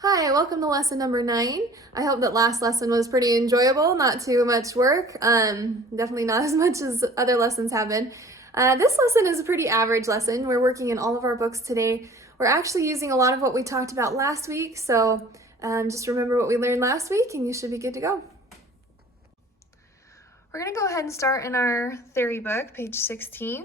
Hi, welcome to lesson number 9. I hope that last lesson was pretty enjoyable, not too much work, definitely not as much as other lessons have been. This lesson is a pretty average lesson. We're working in all of our books today. We're actually using a lot of what we talked about last week, so just remember what we learned last week and you should be good to go. We're going to go ahead and start in our theory book, page 16,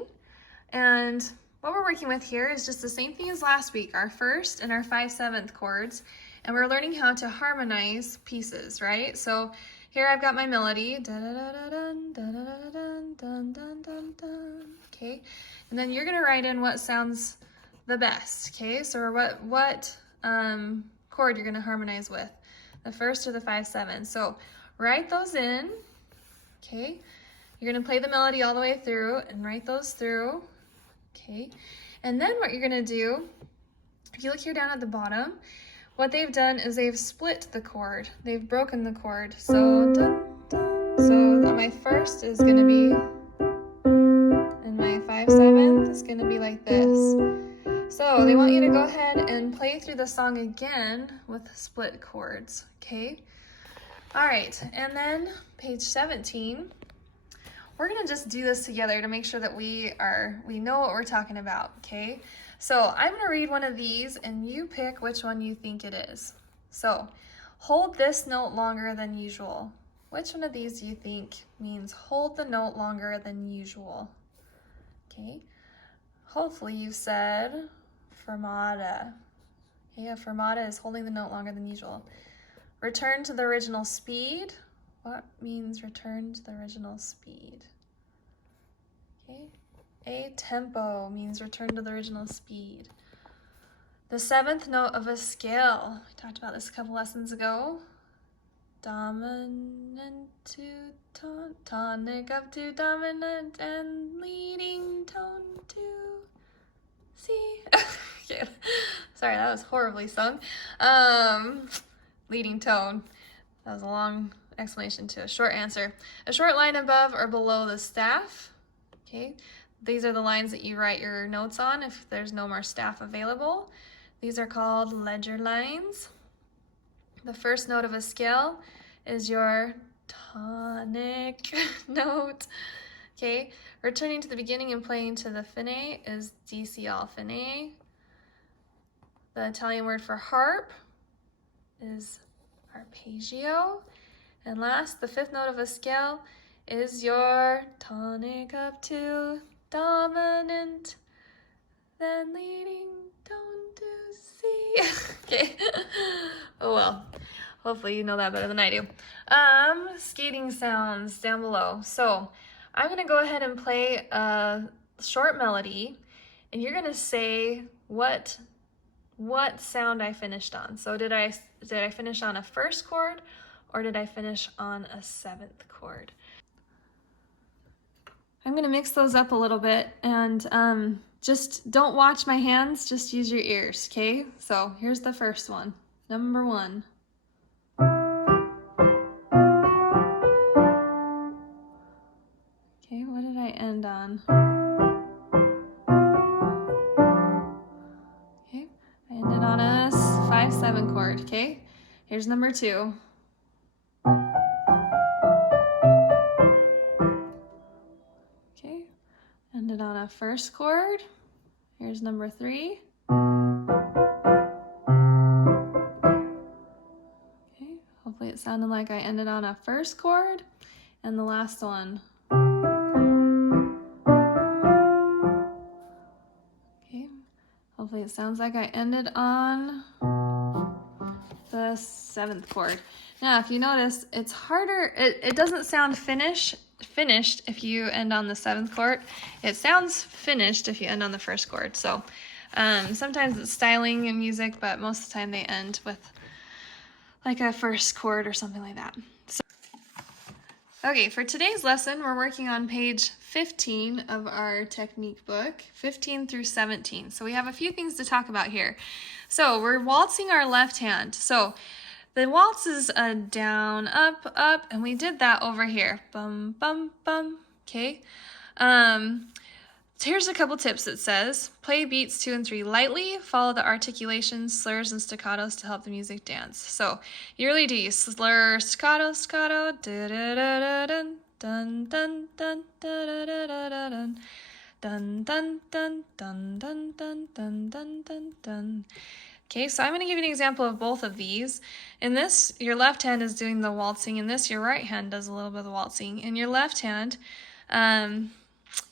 and what we're working with here is just the same thing as last week, our first and our 5/7 chords, and we're learning how to harmonize pieces, right? So here I've got my melody, okay, and then you're gonna write in what sounds the best, okay? So what chord you're gonna harmonize with, the first or the 5/7. So write those in, okay? You're gonna play the melody all the way through and write those through. Okay, and then what you're gonna do, if you look here down at the bottom, what they've done is they've split the chord. They've broken the chord. So, dun, dun. So my first is gonna be, and my 5/7 is gonna be like this. So they want you to go ahead and play through the song again with split chords, okay? All right, and then page 17. We're gonna just do this together to make sure that we know what we're talking about, okay? So I'm gonna read one of these and you pick which one you think it is. So, hold this note longer than usual. Which one of these do you think means hold the note longer than usual? Okay, hopefully you said fermata. Okay, a fermata is holding the note longer than usual. Return to the original speed. What means return to the original speed? Okay. A tempo means return to the original speed. The 7th note of a scale. We talked about this a couple lessons ago. Dominant to tonic up to dominant and leading tone to C. Okay. Sorry, that was horribly sung. Leading tone. That was a long explanation to a short answer. A short line above or below the staff. Okay, these are the lines that you write your notes on if there's no more staff available. These are called ledger lines. The first note of a scale is your tonic note. Okay, returning to the beginning and playing to the fine is D C all fine. The Italian word for harp is arpeggio. And last, the 5th note of a scale is your tonic up to dominant, then leading tone to C. Okay. Oh well. Hopefully you know that better than I do. Skating sounds down below. So I'm gonna go ahead and play a short melody, and you're gonna say what sound I finished on. So did I finish on a first chord, or did I finish on a 7th chord? I'm gonna mix those up a little bit, and just don't watch my hands, just use your ears, okay? So here's the first one, number 1. Okay, what did I end on? Okay, I ended on a 5/7 chord, okay? Here's number 2. Okay, ended on a first chord. Here's number 3. Okay, hopefully it sounded like I ended on a first chord. And the last one. Okay, hopefully it sounds like I ended on the 7th chord. Now, if you notice, it's harder, it doesn't sound finished if you end on the 7th chord. It sounds finished if you end on the first chord. So sometimes it's styling in music, but most of the time they end with like a first chord or something like that. So, okay, for today's lesson, we're working on page 15 of our technique book, 15 through 17. So we have a few things to talk about here. So we're waltzing our left hand. So the waltz is a down, up, up, and we did that over here. Bum, bum, bum, okay? So here's a couple tips. It says, play beats 2 and 3 lightly, follow the articulations, slurs, and staccatos to help the music dance. So you really do slur, staccato, staccato, da-da-da-da-dun, dun, dun, dun, da-da-da-da-dun, dun, dun, dun, dun, dun, dun, dun, dun, dun, dun. Okay, so I'm going to give you an example of both of these. In this, your left hand is doing the waltzing. In this, your right hand does a little bit of the waltzing. In your left hand,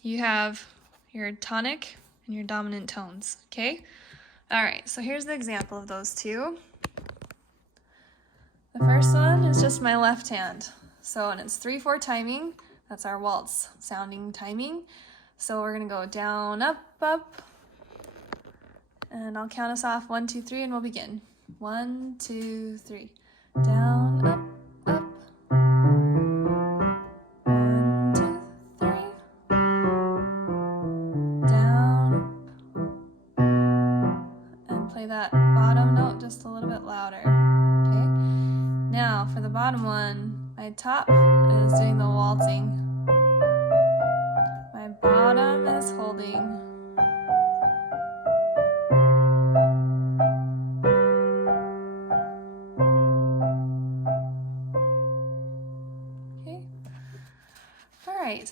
you have your tonic and your dominant tones, okay? All right, so here's the example of those two. The first one is just my left hand. So, and it's 3/4 timing. That's our waltz sounding timing. So we're gonna go down, up, up. And I'll count us off 1, 2, 3, and we'll begin. 1, 2, 3. Down, up, up. 1, 2, 3. Down. And play that bottom note just a little bit louder. Okay? Now for the bottom one, my top is doing the waltzing. My bottom is holding.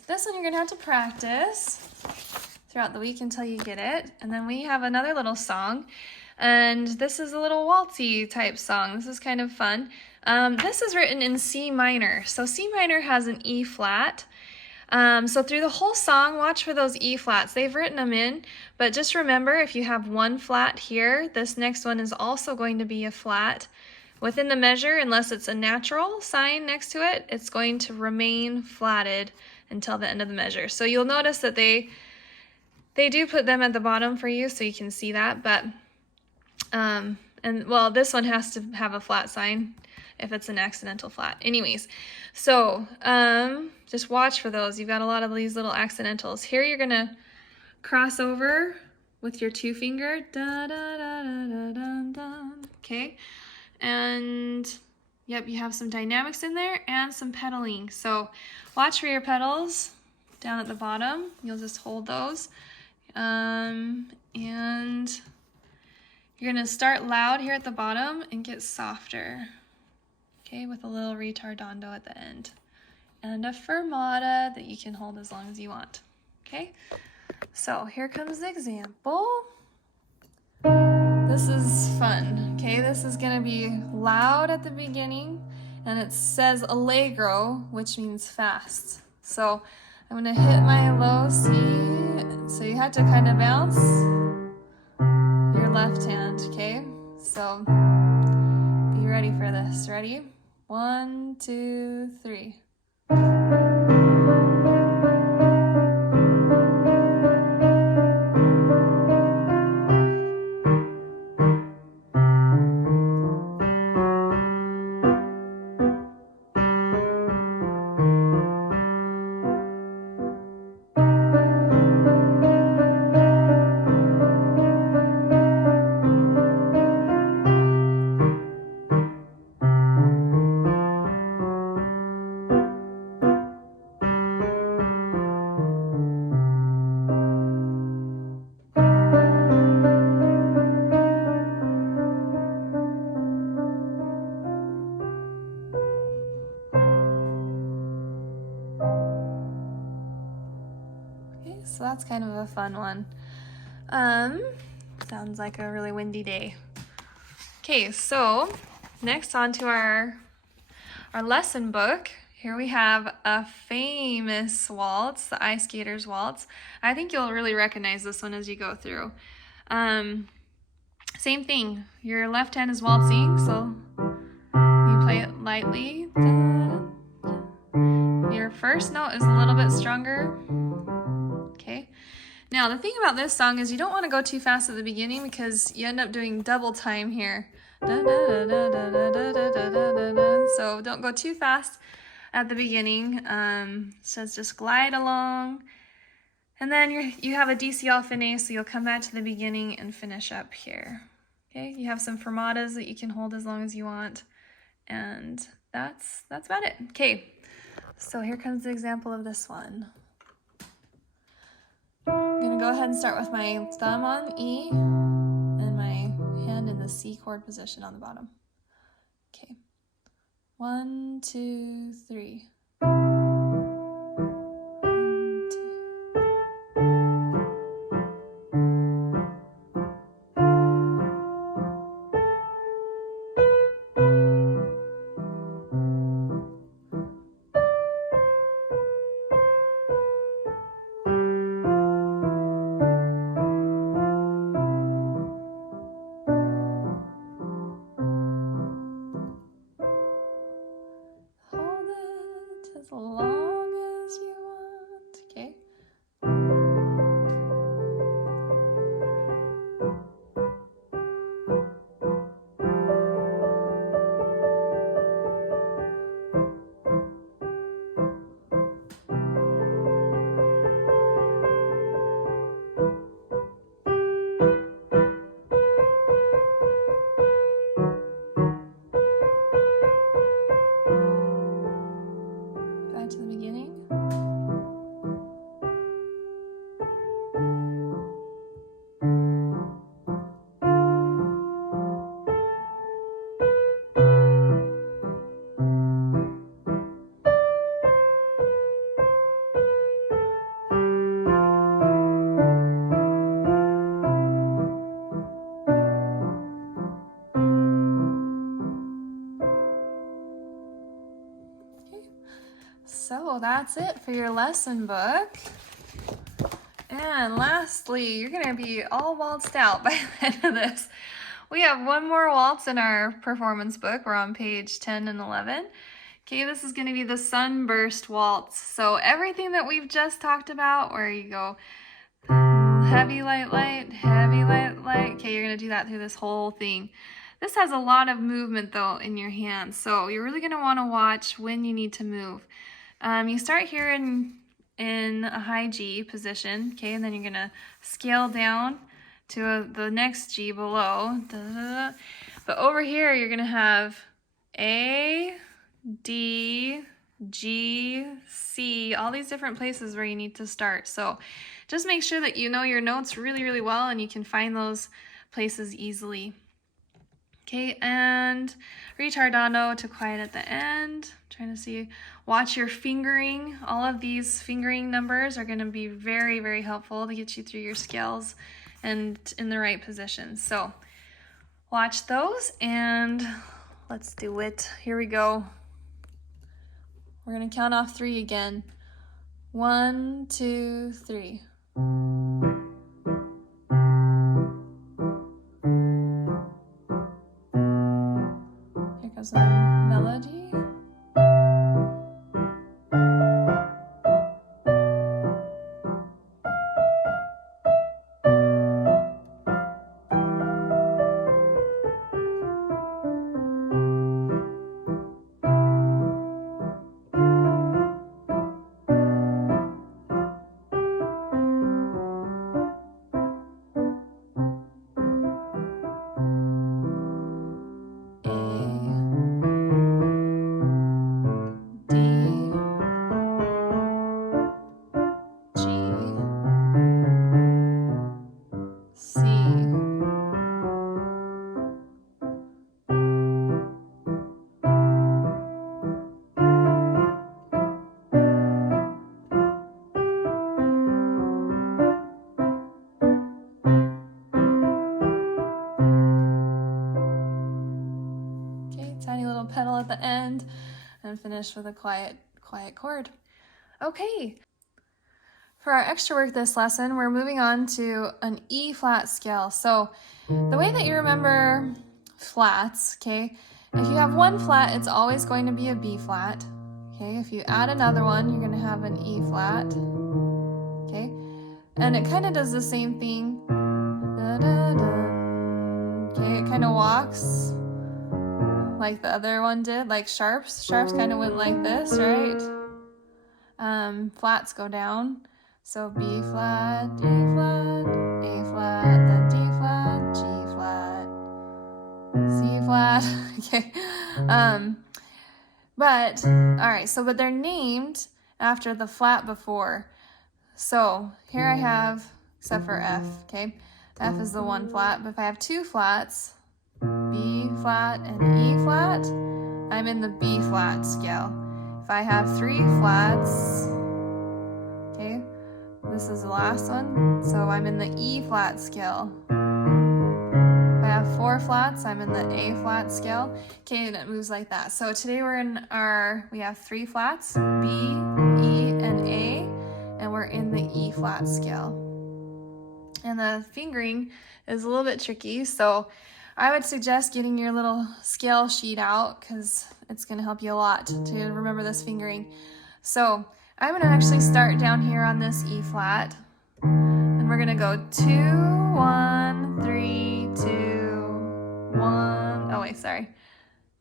This one you're going to have to practice throughout the week until you get it. And then we have another little song, and this is a little waltzy type song. This is kind of fun. This is written in C minor. So C minor has an E flat. So through the whole song, watch for those E flats. They've written them in, but just remember if you have one flat here, this next one is also going to be a flat. Within the measure, unless it's a natural sign next to it, it's going to remain flatted until the end of the measure. So you'll notice that they do put them at the bottom for you so you can see that, but and well, this one has to have a flat sign if it's an accidental flat. Anyways, so just watch for those. You've got a lot of these little accidentals. Here you're gonna cross over with your 2 finger, da da da da da da da. Okay. And yep, you have some dynamics in there and some pedaling. So watch for your pedals down at the bottom. You'll just hold those. And you're gonna start loud here at the bottom and get softer. Okay, with a little ritardando at the end. And a fermata that you can hold as long as you want. Okay, so here comes the example. This is fun, okay? This is gonna be loud at the beginning, and it says allegro, which means fast. So I'm gonna hit my low C, so you have to kind of bounce your left hand, okay? So be ready for this. Ready? 1, 2, 3. So that's kind of a fun one. Sounds like a really windy day. Okay, so next on to our lesson book. Here we have a famous waltz, the Ice Skaters Waltz. I think you'll really recognize this one as you go through. Same thing, your left hand is waltzing, so you play it lightly. Your first note is a little bit stronger. Okay. Now the thing about this song is you don't want to go too fast at the beginning because you end up doing double time here. So don't go too fast at the beginning. So just glide along. And then you have a DCL finish, so you'll come back to the beginning and finish up here. Okay, you have some fermatas that you can hold as long as you want. And that's about it. Okay, so here comes the example of this one. I'm gonna go ahead and start with my thumb on E and my hand in the C chord position on the bottom. Okay. 1, 2, 3. 1, 2. Hold it as long as you want. Okay. Back to the beginning. So that's it for your lesson book. And lastly, you're gonna be all waltzed out by the end of this. We have one more waltz in our performance book. We're on page 10 and 11. Okay, this is gonna be the Sunburst Waltz. So everything that we've just talked about, where you go heavy, light, light, heavy, light, light. Okay, you're gonna do that through this whole thing. This has a lot of movement though in your hands, so you're really gonna wanna watch when you need to move. You start here in a high G position, okay, and then you're gonna scale down to the next G below. Da, da, da. But over here, you're gonna have A, D, G, C, all these different places where you need to start. So just make sure that you know your notes really, really well and you can find those places easily. Okay, and ritardando to quiet at the end. Trying to see, watch your fingering. All of these fingering numbers are going to be very, very helpful to get you through your scales and in the right position. So watch those and let's do it. Here we go. We're going to count off 3 again. 1, 2, 3. Here comes the melody. Pedal at the end and finish with a quiet chord. Okay, for our extra work this lesson, we're moving on to an E flat scale. So the way that you remember flats, okay, if you have one flat, it's always going to be a B flat. Okay, if you add another one, you're going to have an E flat. Okay, and it kind of does the same thing. Da, da, da. Okay, it kind of walks like the other one did, like sharps. Sharps kind of went like this, right? Flats go down. So B flat, D flat, A flat, then D flat, G flat, C flat. Okay. But they're named after the flat before. So here I have, except for F, okay? F is the 1 flat, but if I have 2 flats, B flat and E flat, I'm in the B flat scale. If I have 3 flats, okay, this is the last one, so I'm in the E flat scale. If I have 4 flats, I'm in the A flat scale. Okay, and it moves like that. So today we have 3 flats, B, E, and A, and we're in the E flat scale. And the fingering is a little bit tricky, so I would suggest getting your little scale sheet out because it's going to help you a lot to remember this fingering. So I'm going to actually start down here on this E flat, and we're going to go 2, 1, 3, 2, 1. Oh wait, sorry.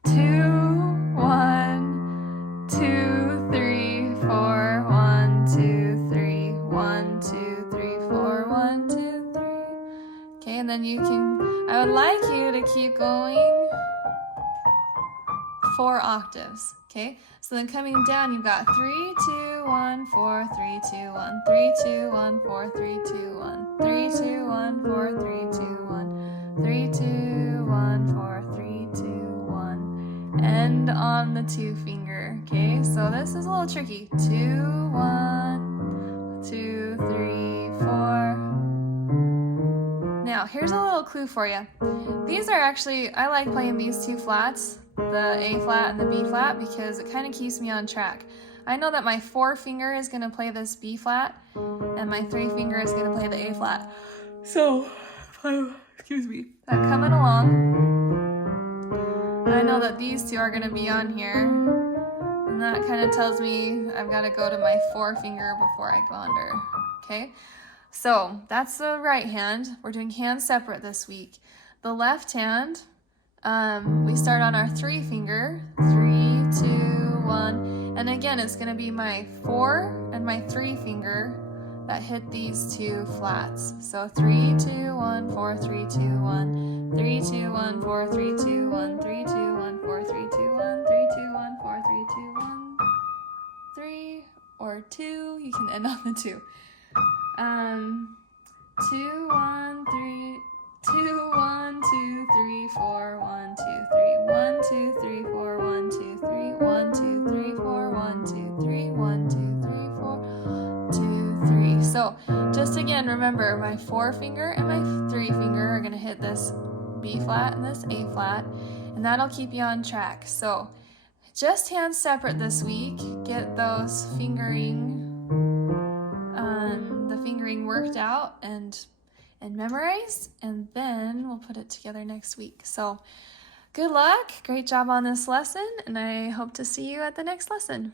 2, 1, 2, 3, 4, 1, 2, 3, 1, 2, 3, 4, 1, 2, 3. Okay, and then I would like you to keep going 4 octaves, okay? So then coming down, you've got 3, 2, 1, 4, 3, 2, 1, 3, 2, 1, 4, 3, 2, 1, 3, 2, 1, 4, 3, 2, 1, 3, 2, 1, 4, 3, 2, 1. End on the 2 finger, okay? So this is a little tricky. 2, 1, 2, 3, 4. Now, here's a little clue for you. These are actually, I like playing these 2 flats, the A flat and the B flat, because it kind of keeps me on track. I know that my 4 finger is going to play this B flat, and my 3 finger is going to play the A flat. So, excuse me, I'm coming along. I know that these 2 are going to be on here, and that kind of tells me I've got to go to my 4 finger before I go under, okay? So that's the right hand. We're doing hands separate this week. The left hand, we start on our 3 finger, 3, 2, 1, and again it's going to be my 4 and my 3 finger that hit these 2 flats. So 3, 2, 1, 4, 3, 2, 1, 3, 2, 1, 4, 3, 2, 1, 3, 2, 1, 4, 3, 2, 1, 3, 2, 1, 4, 3, 2, 1, 3, or 2, you can end on the 2. 2, 1, 3, 2, 1, 2, 3, 4, 1, 2, 3, 1, 2, 3, 4, 1, 2, 3, 1, 2, 3, 4, 1, 2, 3, 1, 2, 3, 4, 2, 3. So just again, remember my 4 finger and my 3 finger are going to hit this B flat and this A flat, and that'll keep you on track. So just hands separate this week. Get those fingering worked out and memorized, and then we'll put it together next week. So good luck, great job on this lesson, and I hope to see you at the next lesson.